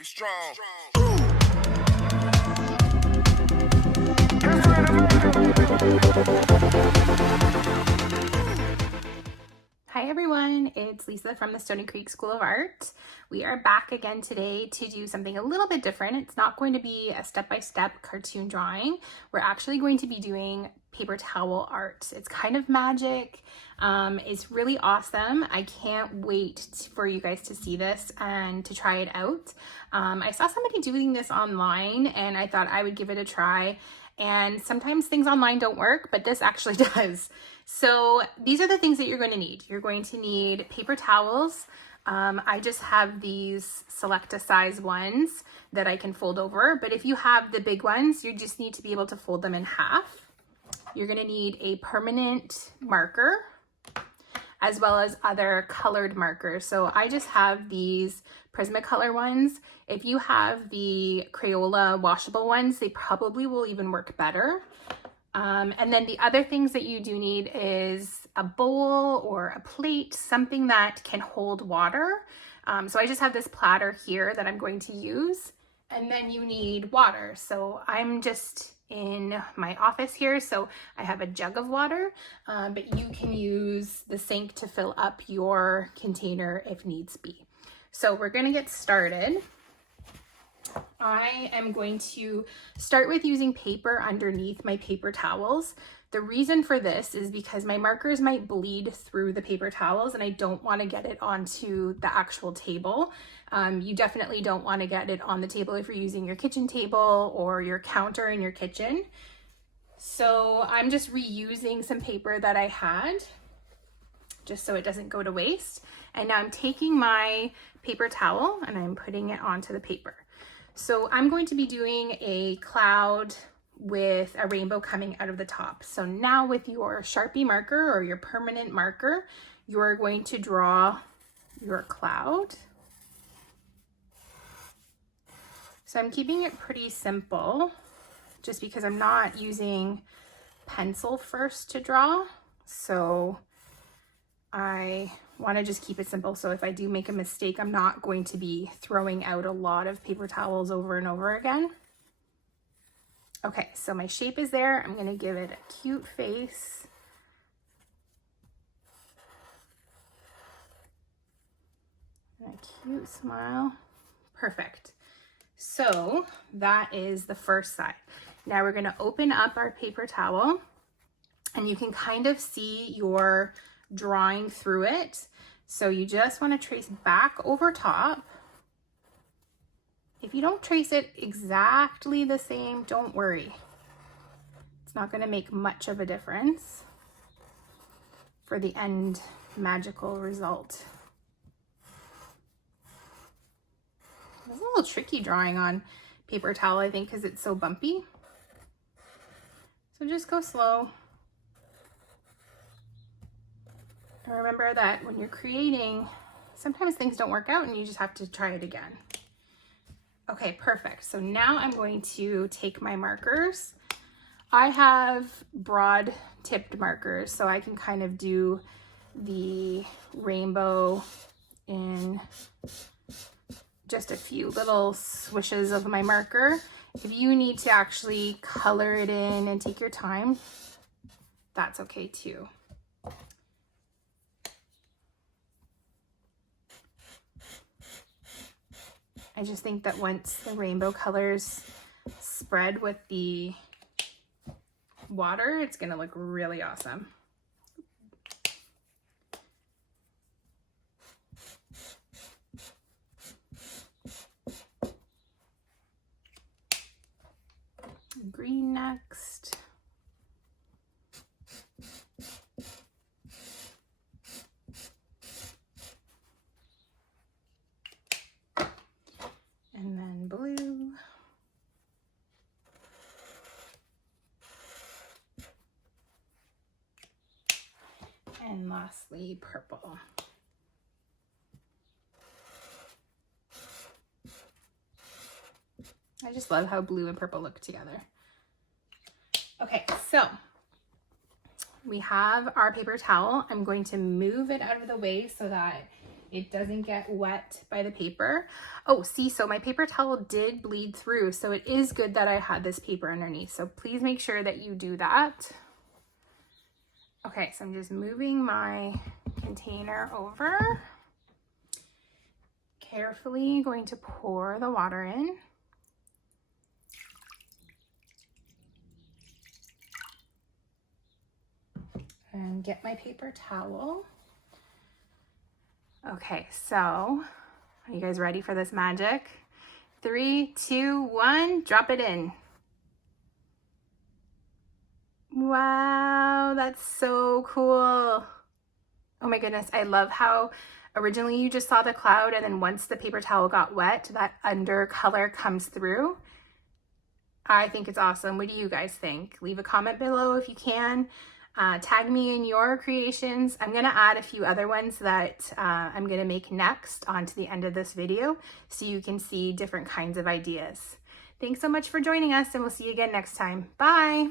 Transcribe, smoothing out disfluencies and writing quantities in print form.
Get strong. Hi everyone, it's Lisa from the Stoney Creek School of Art. We are back again today to do something a little bit different. It's not going to be a step-by-step cartoon drawing. We're actually going to be doing paper towel art. It's kind of magic. It's really awesome. I can't wait for you guys to see this and to try it out. I saw somebody doing this online and I thought I would give it a try. And sometimes things online don't work, but this actually does. So these are the things that you're going to need. You're going to need paper towels. I just have these select a size ones that I can fold over, but if you have the big ones, you just need to be able to fold them in half. You're going to need a permanent marker as well as other colored markers. So I just have these Prismacolor ones. If you have the Crayola washable ones, they probably will even work better. And then the other things that you do need is a bowl or a plate, something that can hold water. So I just have this platter here that I'm going to use. And then you need water. So I'm just in my office here, so I have a jug of water, but you can use the sink to fill up your container if needs be. So we're gonna get started. I am going to start with using paper underneath my paper towels. The reason for this is because my markers might bleed through the paper towels and I don't want to get it onto the actual table. You definitely don't want to get it on the table if you're using your kitchen table or your counter in your kitchen. So I'm just reusing some paper that I had just so it doesn't go to waste. And now I'm taking my paper towel and I'm putting it onto the paper. So I'm going to be doing a cloud with a rainbow coming out of the top. So now with your Sharpie marker or your permanent marker, you're going to draw your cloud. So I'm keeping it pretty simple just because I'm not using pencil first to draw. So I want to just keep it simple. So if I do make a mistake, I'm not going to be throwing out a lot of paper towels over and over again. Okay, so my shape is there. I'm going to give it a cute face. And a cute smile. Perfect. So that is the first side. Now we're going to open up our paper towel and you can kind of see your drawing through it. So you just want to trace back over top. If you don't trace it exactly the same, don't worry. It's not going to make much of a difference for the end magical result. It's a little tricky drawing on paper towel, I think, because it's so bumpy. So just go slow. And remember that when you're creating, sometimes things don't work out and you just have to try it again. Okay, perfect. So now I'm going to take my markers. I have broad tipped markers, so I can kind of do the rainbow in just a few little swishes of my marker. If you need to actually color it in and take your time, that's okay too. I just think that once the rainbow colors spread with the water, it's gonna look really awesome. Green next. And then blue. And lastly, purple. I just love how blue and purple look together. Okay, so we have our paper towel. I'm going to move it out of the way so that it doesn't get wet by the paper. Oh, see, so my paper towel did bleed through, so it is good that I had this paper underneath. So please make sure that you do that. Okay, so I'm just moving my container over. Carefully going to pour the water in. And get my paper towel. Okay, so are you guys ready for this magic? 3, 2, 1, drop it in. Wow, that's so cool. Oh my goodness, I love how originally you just saw the cloud, and then once the paper towel got wet, that under color comes through. I think it's awesome. What do you guys think? Leave a comment below if you can. Tag me in your creations. I'm gonna add a few other ones that I'm gonna make next onto the end of this video so you can see different kinds of ideas. Thanks so much for joining us, and we'll see you again next time. Bye.